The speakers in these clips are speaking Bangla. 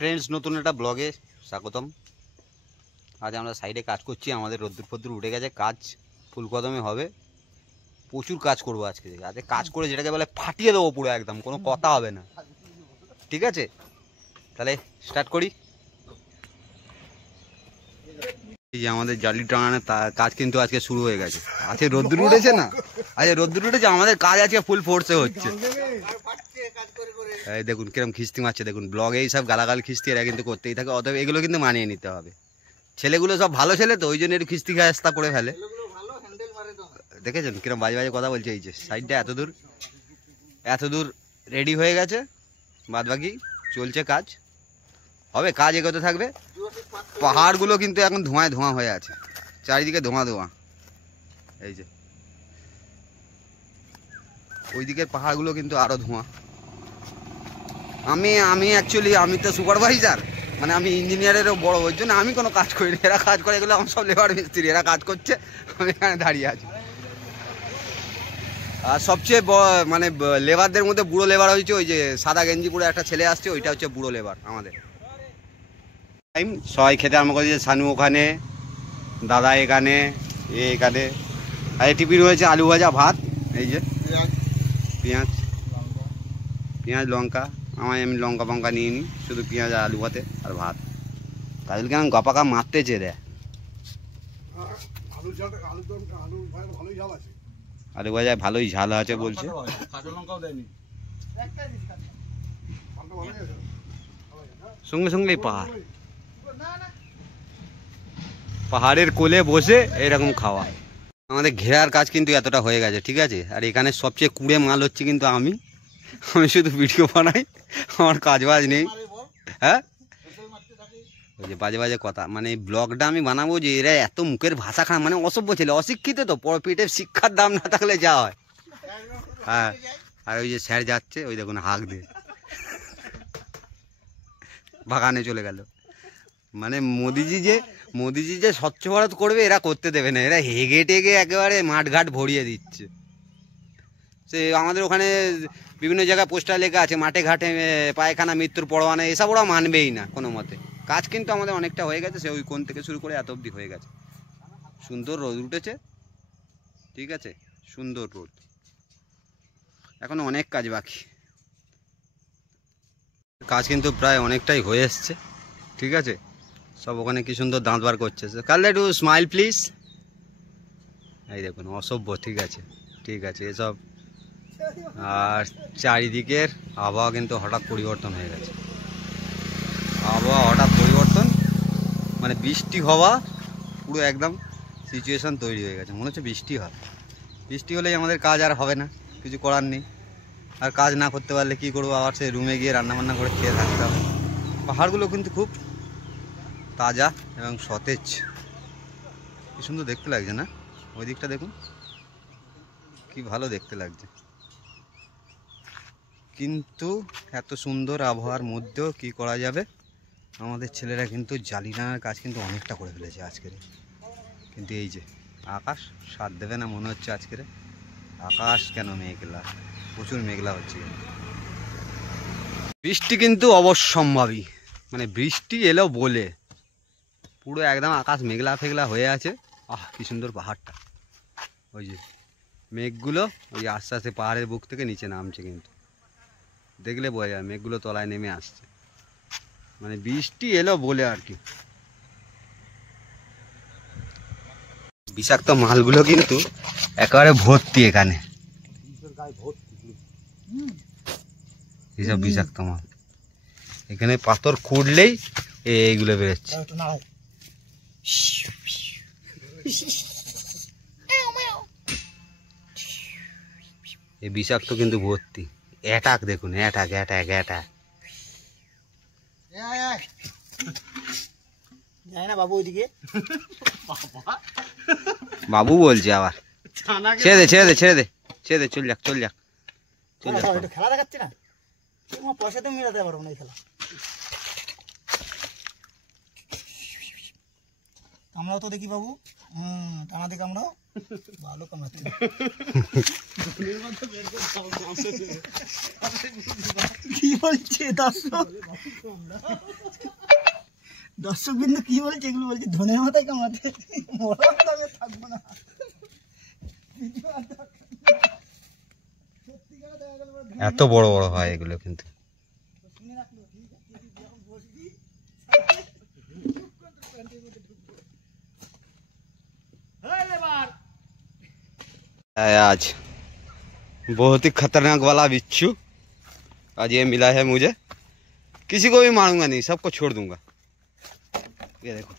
ফ্রেন্ডস, নতুন একটা ব্লগে স্বাগতম। আজ আমরা সাইডে কাজ করছি, আমাদের রোদ্দুর ফদ্দুর উঠে গেছে, কাজ ফুল কদমে হবে। প্রচুর কাজ করবো আজকে কাজ করে যেটাকে বলে ফাটিয়ে দেবো পুরো, একদম কোনো কথা হবে না। ঠিক আছে, তাহলে স্টার্ট করি। এই যে আমাদের জালি টাঙানোর কাজ কিন্তু আজকে শুরু হয়ে গেছে। আজকে রোদ্দুর উঠেছে না, আজকে রোদ্দুর উঠেছে, আমাদের কাজ আজকে ফুল ফোর্সে হচ্ছে। এই দেখুন কিরকম খিস্তি মারছে, দেখুন ব্লগে এইসব গালাগাল খিস্তি এরা কিন্তু করতেই থাকে, অতএব এগুলো কিন্তু মানিয়ে নিতে হবে। ছেলেগুলো সব ভালো ছেলে তো, ওই জন্য একটু খিস্তি খাস্তা করে ফেলে। দেখেছেন কিরকম বাজে বাজে কথা বলছে। এই যে সাইডটা এত দূর রেডি হয়ে গেছে, বাদ বাকি চলছে কাজ, হবে কাজ এগোতে থাকবে। পাহাড়গুলো কিন্তু এখন ধোঁয়ায় ধোঁয়া হয়ে আছে, চারিদিকে ধোঁয়া ধোঁয়া। এই যে ওই দিকের পাহাড়গুলো কিন্তু আরো ধোঁয়া। আমি অ্যাকচুয়ালি আমি তো সুপারভাইজার, মানে আমি ইঞ্জিনিয়ারেরও বড়, ওই জন্য আমি কোনো কাজ করি না। এরা কাজ করে, এগুলো আমার সব লেবার মিস্ত্রি, এরা কাজ করছে, আমি এখানে দাঁড়িয়ে আছি। আর সবচেয়ে মানে লেবারদের মধ্যে বুড়ো লেবার হয়েছে ওই যে সাদা গেঞ্জি পরে একটা ছেলে আসছে, ওইটা হচ্ছে বুড়ো লেবার আমাদের। টাইম সবাই খেতে আরম্ভ করেছে, সানু ওখানে, দাদা এখানে, এখানে। আর টিফিন হয়েছে আলু ভাজা, ভাত, এই যে পেঁয়াজ লঙ্কা। আমি লঙ্কা ফঙ্কা নিয়ে নিই, শুধু পেঁয়াজ আর আলু ভাতে আর ভাত। তাদের কেন গপাকা মারতে চেয়ে দেয়। আলু ভাজায় ভালোই ঝাল আছে বলছে। সঙ্গে সঙ্গে পাহাড়ের কোলে বসে এরকম খাওয়া। আমাদের ঘেরার কাজ কিন্তু এতটা হয়ে গেছে, ঠিক আছে। আর এখানে সবচেয়ে কুড়ে মাল হচ্ছে কিন্তু আমি শুধু ভিডিও বানাই, আমার কাজ বাজ নেই। হ্যাঁ, ওই যে বাজে বাজে কথা, মানে ব্লগটা আমি বানাবো যে এরা এত মুখের ভাষা খারাপ, মানে অসভ্য ছেলে, অশিক্ষিত তো, পেটে শিক্ষার দাম না থাকলে যা হয়। হ্যাঁ, আর ওই যে স্যার যাচ্ছে, ওই দেখুন হাঁক দিয়ে বাগানে চলে গেল। মানে মোদিজি যে স্বচ্ছ ভারত করবে, এরা করতে দেবে না। এরা হেগে টেগে একেবারে মাঠঘাট ভরিয়ে দিচ্ছে। সে আমাদের ওখানে বিভিন্ন জায়গায় পোস্টার লেখা আছে, মাঠে ঘাটে পায়খানা মৃত্যুর পরোয়ানা, এসব ওরা মানবেই না কোনো মতে। কাজ কিন্তু আমাদের অনেকটা হয়ে গেছে, সে ওই কোণ থেকে শুরু করে এত অবধি হয়ে গেছে। সুন্দর রোদ উঠেছে, ঠিক আছে, সুন্দর রোদ। এখন অনেক কাজ বাকি, কাজ কিন্তু প্রায় অনেকটাই হয়ে এসছে, ঠিক আছে। সব ওখানে কি সুন্দর দাঁত বার করছে। কাল একটু স্মাইল প্লিজ। এই দেখুন অসভ্য, ঠিক আছে ঠিক আছে এসব। আর চারিদিকের আবহাওয়া কিন্তু হঠাৎ পরিবর্তন হয়ে গেছে, আবহাওয়া হঠাৎ পরিবর্তন, মানে বৃষ্টি হওয়া পুরো একদম সিচুয়েশান তৈরি হয়ে গেছে, মনে হচ্ছে বৃষ্টি হয়। বৃষ্টি হলেই আমাদের কাজ আর হবে না, কিছু করার নেই। আর কাজ না করতে পারলে কী করবো, আবার সে রুমে গিয়ে রান্নাবান্না করে খেয়ে থাকতে হবে। পাহাড়গুলো কিন্তু খুব তাজা এবং সতেজ, কি সুন্দর দেখতে লাগছে না? ওই দিকটা দেখুন কি ভালো দেখতে লাগছে। কিন্তু এত সুন্দর আবহাওয়ার মধ্যেও কি করা যাবে, আমাদের ছেলেরা কিন্তু জালি টানার কাজ কিন্তু অনেকটা করে ফেলেছে আজকের। কিন্তু এই যে আকাশ সাথ দেবে না মনে হচ্ছে আজকের। আকাশ কেন মেঘলা, প্রচুর মেঘলা হচ্ছে। বৃষ্টি কিন্তু অবশ্যম্ভাবী, মানে বৃষ্টি এলো বলে পুরো একদম আকাশ মেঘলা ফেঘলা হয়ে আছে। কি সুন্দর পাহাড়টা, ওই যে মেঘগুলো ওই আস্তে আস্তে পাহাড়ের বুক থেকে নিচে নামছে, কিন্তু দেখলে বোঝা যায় মেঘগুলো তলায় নেমে আসছে, মানে বৃষ্টি এলো বলে আর কি। বিষাক্ত মালগুলো কিন্তু একেবারে ভর্তি এখানে, এইসব বিষাক্ত মাল। এখানে পাথর খুঁড়লেই এইগুলো বেরোচ্ছে। এই বিষাক্ত কিন্তু ভর্তি। অ্যাটাক দেখুন, অ্যাটাক অ্যাটাক অ্যাটাক। বাবু বলছে আবার, ছেড়ে দে ছেড়ে দে ছেড়ে দে ছেড়ে দে, চল যাক চল যাক চল যাক। খেলা দেখাচ্ছি না, পয়সা তো মিলাতে পারবো না এই খেলা। আমরাও তো দেখি বাবু, কামাতে কামড়াও ভালো কামাতে। কি বলছে দর্শক, দর্শক বিন্দু কি বলছে এগুলো বলছে ধনের মাথায় কামাতে, মরা মাথায় থাকবো না। এত বড় বড় হয় এগুলো কিন্তু। आज बहुत ही खतरनाक वाला बिच्छू आज ये मिला है मुझे। किसी को भी मारूंगा नहीं, सबको छोड़ दूंगा। ये देखो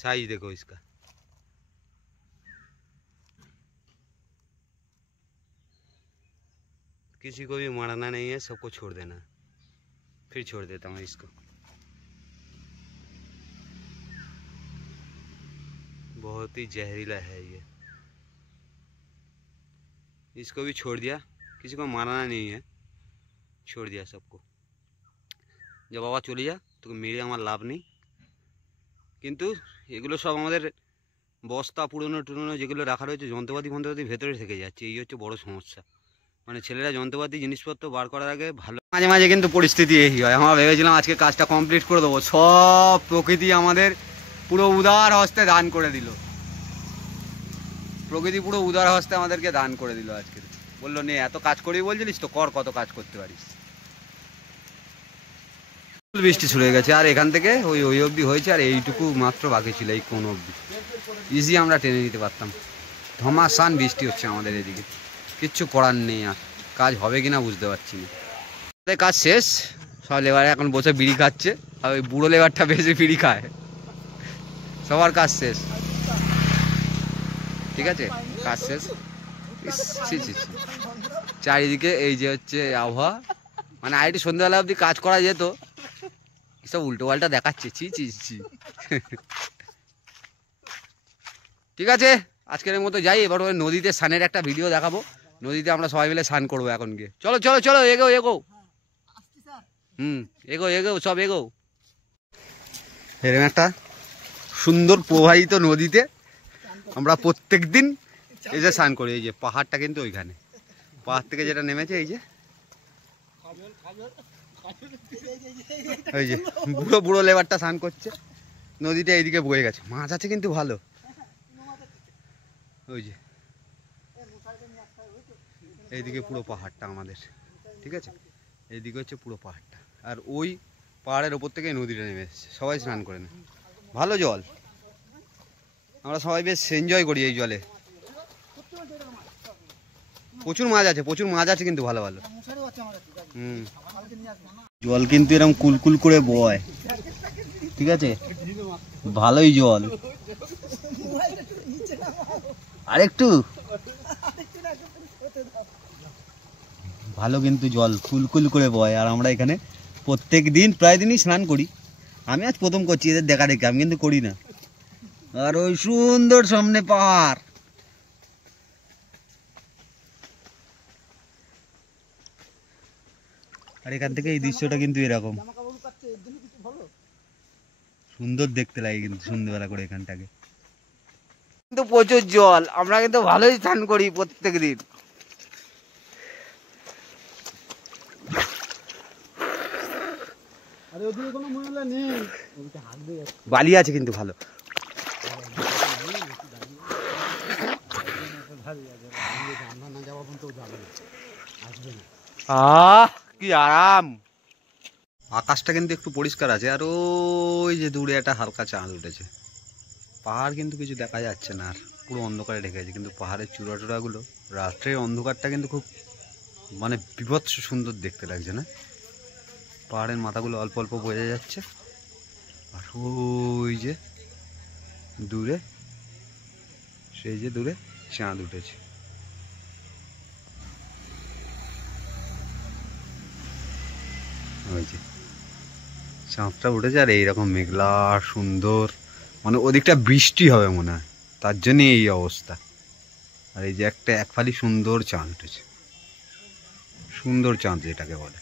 साइज देखो इसका। किसी को भी मारना नहीं है, सबको छोड़ देना। फिर छोड़ देता हूँ इसको। बहुत ही जहरीला है ये। इसको भी छोड़ दिया, किसी को मारना नहीं है, छोड़ दिया सबको। जब बाबा चले जा तो मेरे আমার লাভ নেই। কিন্তু এগুলো সব আমাদের বস্তা পুরনো টুরনো যেগুলো রাখা রয়েছে যন্ত্রপাতি ভেতরে থেকে যাচ্ছে, এই হচ্ছে বড় সমস্যা। মানে ছেলেরা যন্ত্রপাতি জিনিসপত্র বার করার আগে ভালো, মাঝে মাঝে কিন্তু পরিস্থিতি এই হয়। আমরা ভেবেছিলাম আজকে কাজটা কমপ্লিট করে দেবো, সব প্রকৃতি আমাদের পুরো উদার হস্তে দান করে দিল। প্রকৃতি পুরো উদার হস্তে আমাদেরকে দান করে দিল আজকে। বললো নে এত কাজ করবি বলছিলিস তো কর, কত কাজ করতে পারিস। বৃষ্টি শুরু হয়ে গেছে আর এখান থেকে ওই ওই অবধি হয়েছে আর এইটুকু মাত্র বাকি ছিল, এই কোন অবধি ইজি আমরা টেনে নিতে পারতাম। ধমাসান বৃষ্টি হচ্ছে আমাদের এদিকে, কিচ্ছু করার নেই, আর কাজ হবে কিনা বুঝতে পারছি না। কাজ শেষ, সব লেবার এখন বসে বিড়ি খাচ্ছে, আর ওই বুড়ো লেবারটা বেশি বিড়ি খায়। সবার কাজ শেষ, ঠিক আছে কাজ শেষ। চারিদিকে এই যে হচ্ছে আবহাওয়া, মানে আইটি সন্ধ্যাবেলা অবধি কাজ করা যেত, সব উল্টো পাল্টা দেখাচ্ছে। ছি ছি ছি। ঠিক আছে আজকের মতো যাই, এবার ওই নদীতে স্নানের একটা ভিডিও দেখাবো। নদীতে আমরা সবাই মিলে স্নান করবো এখন গিয়ে। চলো চলো চলো এগো এগো। এগো এগো সব এগো। এরকম একটা সুন্দর প্রবাহিত নদীতে আমরা প্রত্যেক দিন এই যে স্নান করি। এই যে পাহাড়টা কিন্তু ওইখানে, পাহাড় থেকে যেটা নেমেছে এই যে, ওই যে বুড়ো বুড়ো লেবারটা স্নান করছে। নদীটা এইদিকে বয়ে গেছে, মাছ আছে কিন্তু ভালো। ওই যে এইদিকে পুরো পাহাড়টা আমাদের, ঠিক আছে এইদিকে হচ্ছে পুরো পাহাড়টা, আর ওই পাহাড়ের ওপর থেকে নদীটা নেমে এসেছে। সবাই স্নান করে না, ভালো জল, আমরা সবাই বেশ এনজয় করি এই জলে। প্রচুর মাছ আছে, প্রচুর মাছ আছে কিন্তু ভালো ভালো। জল কিন্তু এরকম কুলকুল করে বয়, ঠিক আছে ভালোই জল। আরেকটু ভালো কিন্তু জল কুলকুল করে বয়, আর আমরা এখানে প্রত্যেক দিন প্রায় দিনই স্নান করি। আমি আজ প্রথম করছি এদের দেখা দেখি, আমি কিন্তু করি না। আর ওই সুন্দর সামনে পাহাড়, আর এখান থেকে এই দৃশ্যটা কিন্তু এরকম সুন্দর দেখতে লাগে কিন্তু সন্ধ্যেবেলা করে এখানটাকে। কিন্তু প্রচুর জল, আমরা কিন্তু ভালোই স্নান করি প্রত্যেক দিন। বালি আছে কিন্তু ভালো। কি আরাম, আকাশটা কিন্তু একটু পরিষ্কার আছে, আর ওই যে দূরে একটা হালকা চাঁদ উঠেছে। পাহাড় কিন্তু কিছু দেখা যাচ্ছে না, আর পুরো অন্ধকারে ঢেকে আছে। কিন্তু পাহাড়ের চূড়া টুড়াগুলো রাত্রের অন্ধকারটা কিন্তু খুব মানে বিভৎস সুন্দর দেখতে লাগছে না? পাহাড়ের মাথাগুলো অল্প অল্প বোঝা যাচ্ছে, আর ওই যে দূরে, সেই যে দূরে চাঁদ উঠেছে। ওই যে চাঁদটা উঠেছে, আর এইরকম মেঘলা সুন্দর, মানে ওদিকটা বৃষ্টি হবে মনে হয়, তার জন্য এই অবস্থা। আর এই যে একটা এক ফালি সুন্দর চাঁদ উঠেছে, সুন্দর চাঁদ যেটাকে বলে।